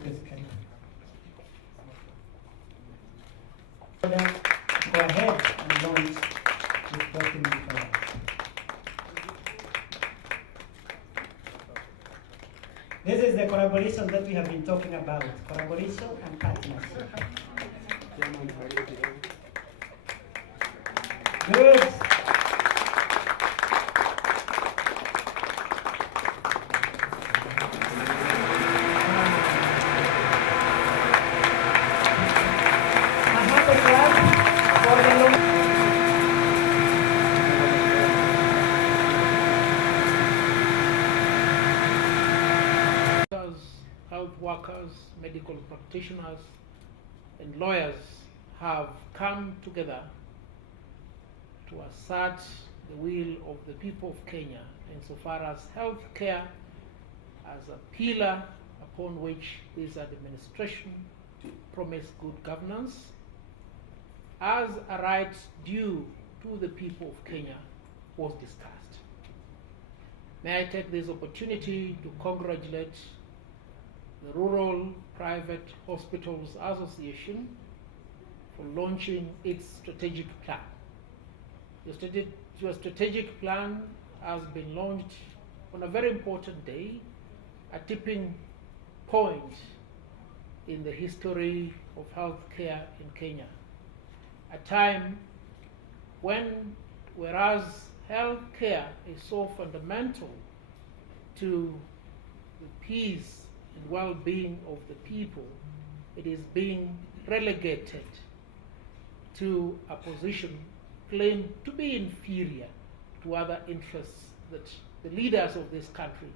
please carry on. Go ahead and launch this document for us. This is the collaboration that we have been talking about, collaboration and partnership. Good. Health workers, medical practitioners, and lawyers have come together to assert the will of the people of Kenya insofar as health care as a pillar upon which this administration promised good governance as a right due to the people of Kenya was discussed. May I take this opportunity to congratulate the Rural Private Hospitals Association for launching its strategic plan. Your strategic plan has been launched on a very important day, a tipping point in the history of healthcare in Kenya. A time when, whereas healthcare is so fundamental to the peace and well-being of the people, it is being relegated to a position claimed to be inferior to other interests that the leaders of this country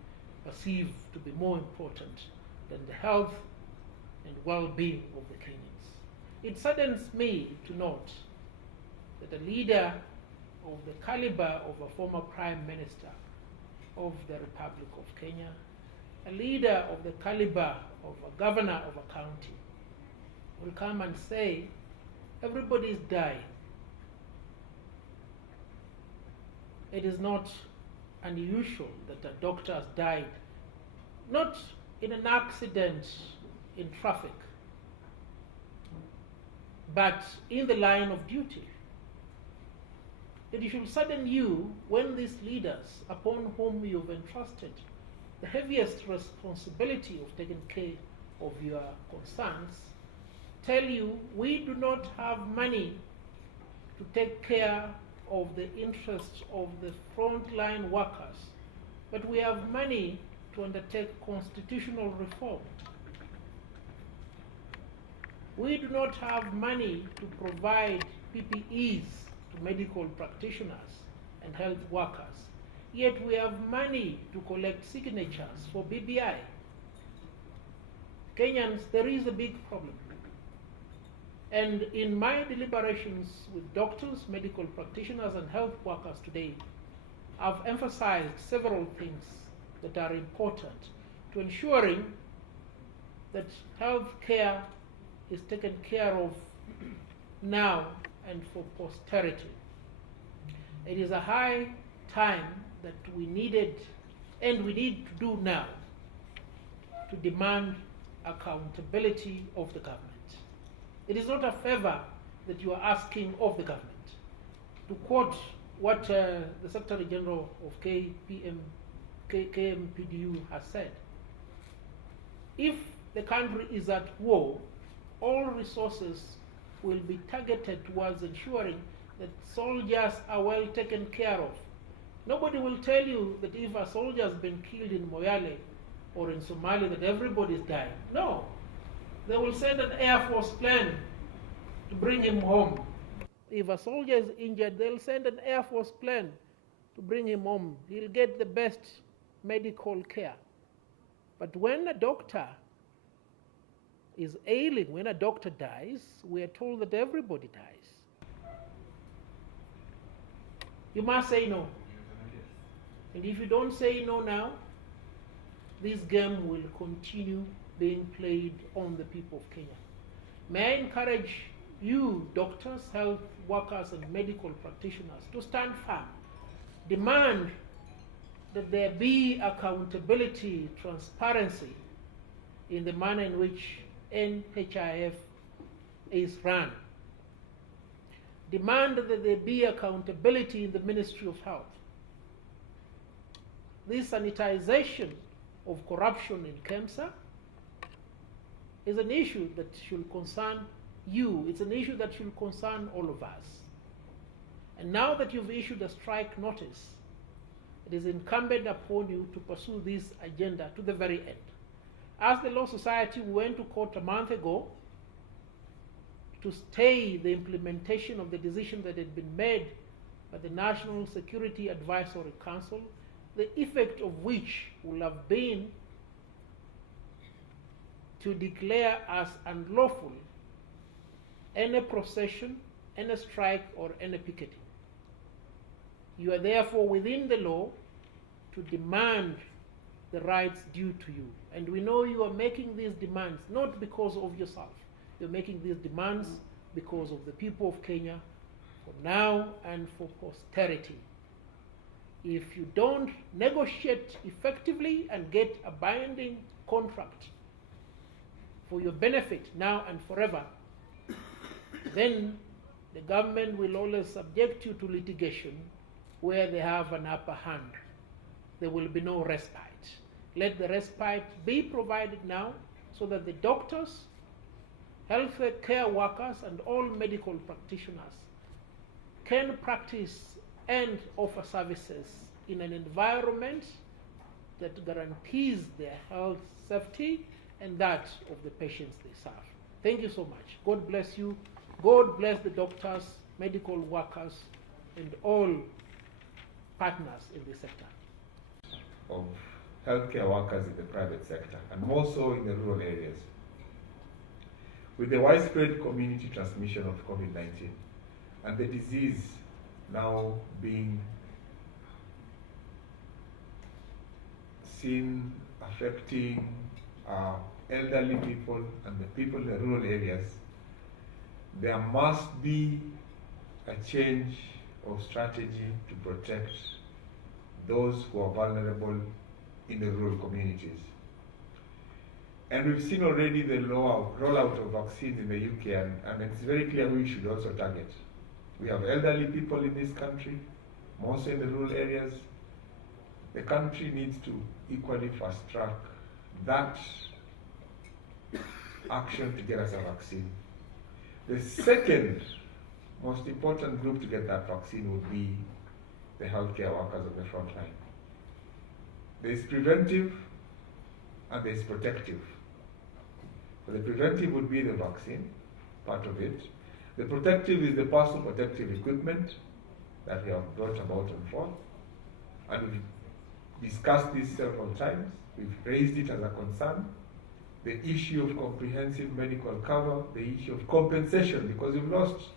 perceive to be more important than the health and well-being of the Kenyans. It saddens me to note that a leader of the caliber of a former Prime Minister of the Republic of Kenya, a leader of the caliber of a governor of a county, will come and say, everybody is dying. It is not unusual that a doctor has died, not in an accident in traffic, but in the line of duty. It should sadden you when these leaders, upon whom you've entrusted the heaviest responsibility of taking care of your concerns, tell you, we do not have money to take care of the interests of the frontline workers, but we have money to undertake constitutional reform. We do not have money to provide PPEs to medical practitioners and health workers, yet we have money to collect signatures for BBI. Kenyans, there is a big problem. And in my deliberations with doctors, medical practitioners, and health workers today, I've emphasized several things that are important to ensuring that health care is taken care of now and for posterity. It is a high time that we needed, and we need to do now, to demand accountability of the government. It is not a favor that you are asking of the government. To quote what the Secretary General of KMPDU has said, if the country is at war, all resources will be targeted towards ensuring that soldiers are well taken care of. Nobody will tell you that if a soldier has been killed in Moyale or in Somalia that everybody is dying. No. They will send an Air Force plane to bring him home. If a soldier is injured, they'll send an Air Force plane to bring him home. He'll get the best medical care. But when a doctor is ailing, when a doctor dies, we are told that everybody dies. You must say no. And if you don't say no now, this game will continue being played on the people of Kenya. May I encourage you, doctors, health workers, and medical practitioners, to stand firm. Demand that there be accountability, transparency, in the manner in which NHIF is run. Demand that there be accountability in the Ministry of Health. This sanitization of corruption in KEMSA is an issue that should concern you. It's an issue that should concern all of us. And now that you've issued a strike notice, it is incumbent upon you to pursue this agenda to the very end. As the Law Society, we went to court a month ago to stay the implementation of the decision that had been made by the National Security Advisory Council, the effect of which will have been to declare as unlawful any procession, any strike, or any picketing. You are therefore within the law to demand the rights due to you. And we know you are making these demands not because of yourself. You're making these demands because of the people of Kenya, for now and for posterity. If you don't negotiate effectively and get a binding contract for your benefit now and forever, then the government will always subject you to litigation where they have an upper hand. There will be no respite. Let the respite be provided now so that the doctors, health care workers, and all medical practitioners can practice and offer services in an environment that guarantees their health, safety, and that of the patients they serve. Thank you so much. God bless you. God bless the doctors, medical workers, and all partners in this sector. Of healthcare workers in the private sector, and more so in the rural areas. With the widespread community transmission of COVID-19 and the disease now being seen affecting elderly people and the people in the rural areas, there must be a change of strategy to protect those who are vulnerable in the rural communities. And we've seen already the rollout of vaccines in the UK, and it's very clear who we should also target. We have elderly people in this country, mostly in the rural areas. The country needs to equally fast track that action to get us a vaccine. The second most important group to get that vaccine would be the healthcare workers on the front line. There is preventive and there is protective. So the preventive would be the vaccine, part of it. The protective is the personal protective equipment that we have brought about and forth. And we've discussed this several times. We've raised it as a concern. The issue of comprehensive medical cover, the issue of compensation, because we've lost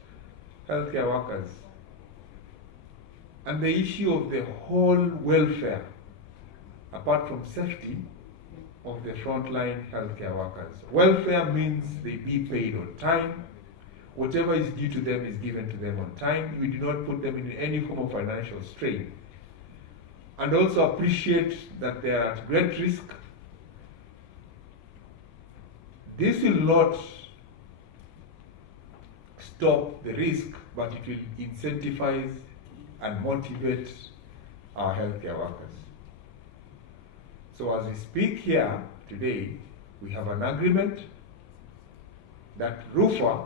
healthcare workers, and the issue of the whole welfare, apart from safety, of the frontline healthcare workers. Welfare means they be paid on time. Whatever is due to them is given to them on time. We do not put them in any form of financial strain. And also appreciate that they are at great risk. This will not stop the risk, but it will incentivize and motivate our healthcare workers. So as we speak here today, we have an agreement that RUFA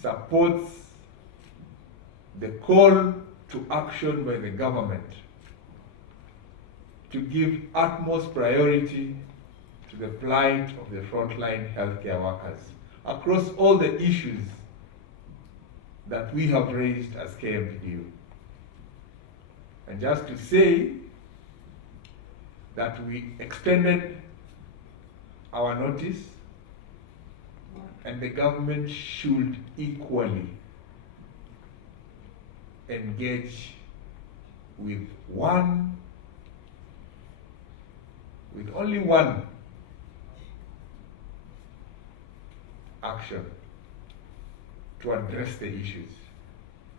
supports the call to action by the government to give utmost priority to the plight of the frontline healthcare workers across all the issues that we have raised as KMPDU. And just to say that we extended our notice, and the government should equally engage with only one action to address the issues.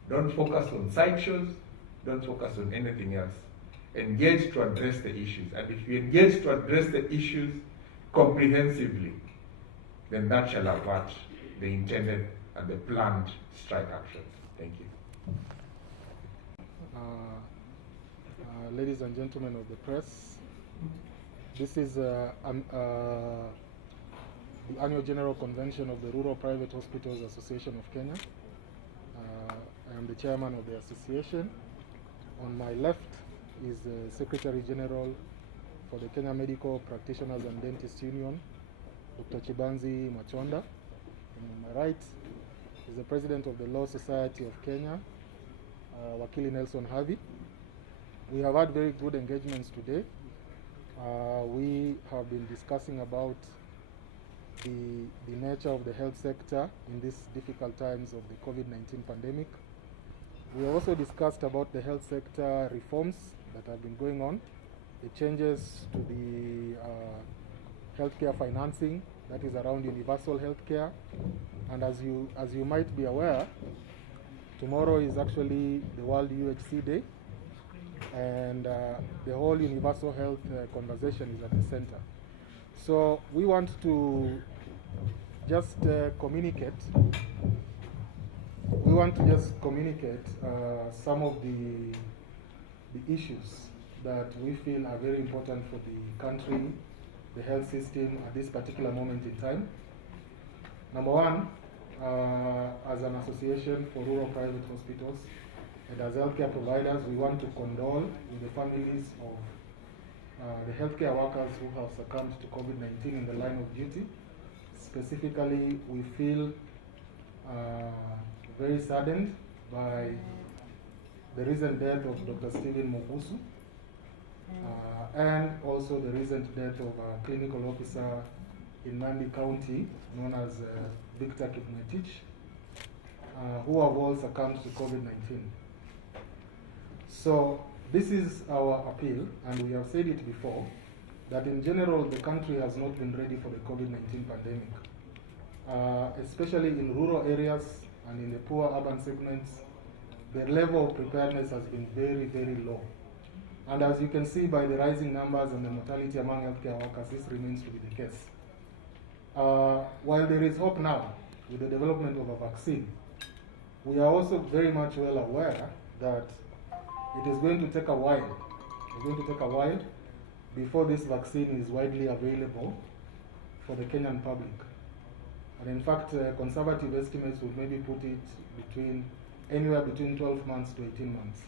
Don't focus on sideshows, don't focus on anything else. Engage to address the issues. And if you engage to address the issues, comprehensively, then that shall avert the intended and the planned strike action. Thank you. Ladies and gentlemen of the press, this is the annual general convention of the Rural Private Hospitals Association of Kenya. I am the chairman of the association. On my left is the Secretary General for the Kenya Medical Practitioners and Dentists Union, Dr. Chibanzi Machonda. And on my right is the President of the Law Society of Kenya, Wakili Nelson Havi. We have had very good engagements today. We have been discussing about the nature of the health sector in these difficult times of the COVID-19 pandemic. We also discussed about the health sector reforms that have been going on, the changes to the healthcare financing that is around universal healthcare. And as you might be aware, tomorrow is actually the World UHC Day, and the whole universal health conversation is at the center. So we want to just communicate. We want to just communicate some of the issues that we feel are very important for the country, the health system at this particular moment in time. Number one, as an association for rural private hospitals and as healthcare providers, we want to condole with the families of the healthcare workers who have succumbed to COVID-19 in the line of duty. Specifically, we feel very saddened by the recent death of Dr. Stephen Mobusu and also the recent death of a clinical officer in Nandi County known as Victor Kipngetich, who have all succumbed to COVID-19. So this is our appeal, and we have said it before, that in general the country has not been ready for the COVID-19 pandemic. Especially in rural areas and in the poor urban segments, the level of preparedness has been very, very low. And as you can see by the rising numbers and the mortality among healthcare workers, this remains to be the case. While there is hope now with the development of a vaccine, we are also very much well aware that it is going to take a while. It's going to take a while before this vaccine is widely available for the Kenyan public. And in fact, conservative estimates would maybe put it anywhere between 12 months to 18 months.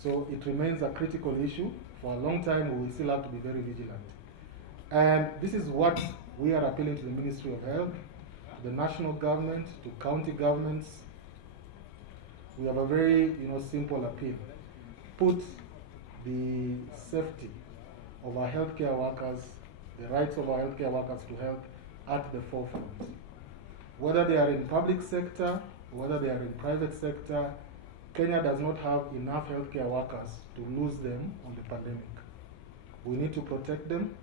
So it remains a critical issue. For a long time, we will still have to be very vigilant. And this is what we are appealing to the Ministry of Health, to the national government, to county governments. We have a very simple appeal. Put the safety of our healthcare workers, the rights of our healthcare workers to health at the forefront. Whether they are in public sector, whether they are in private sector, Kenya does not have enough healthcare workers to lose them on the pandemic. We need to protect them.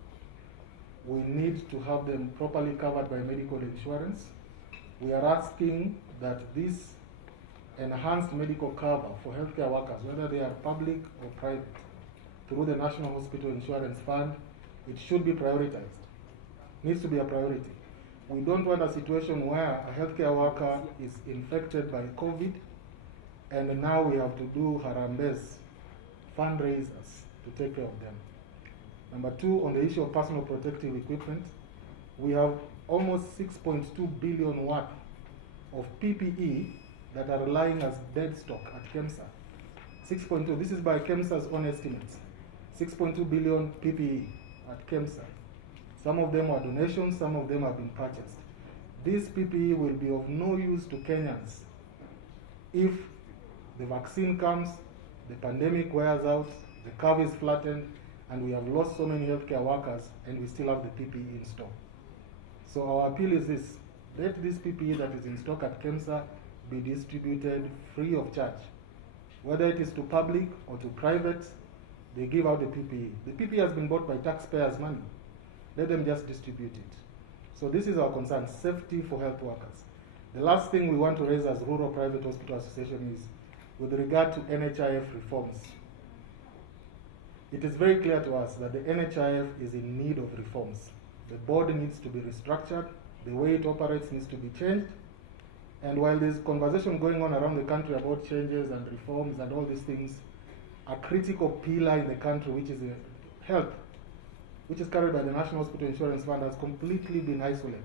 We need to have them properly covered by medical insurance. We are asking that this enhanced medical cover for healthcare workers, whether they are public or private, through the National Hospital Insurance Fund, it should be prioritized. Needs to be a priority. We don't want a situation where a healthcare worker is infected by COVID and now we have to do harambes, fundraisers to take care of them. Number two, on the issue of personal protective equipment, we have almost 6.2 billion worth of PPE that are lying as dead stock at KEMSA. 6.2, this is by KEMSA's own estimates. 6.2 billion PPE at KEMSA. Some of them are donations, some of them have been purchased. This PPE will be of no use to Kenyans if the vaccine comes, the pandemic wears out, the curve is flattened, and we have lost so many healthcare workers and we still have the PPE in stock. So our appeal is this: let this PPE that is in stock at KEMSA be distributed free of charge. Whether it is to public or to private, they give out the PPE. The PPE has been bought by taxpayers' money. Let them just distribute it. So this is our concern, safety for health workers. The last thing we want to raise as Rural Private Hospital Association is with regard to NHIF reforms. It is very clear to us that the NHIF is in need of reforms. The board needs to be restructured. The way it operates needs to be changed. And while there's conversation going on around the country about changes and reforms and all these things, a critical pillar in the country, which is health, which is carried by the National Hospital Insurance Fund, has completely been isolated.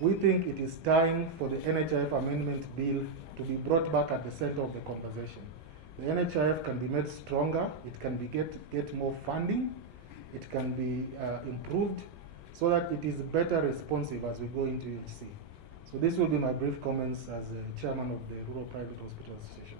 We think it is time for the NHIF amendment bill to be brought back at the center of the conversation. The NHIF can be made stronger, it can be get more funding, it can be improved so that it is better responsive as we go into UHC. So this will be my brief comments as chairman of the Rural Private Hospital Association.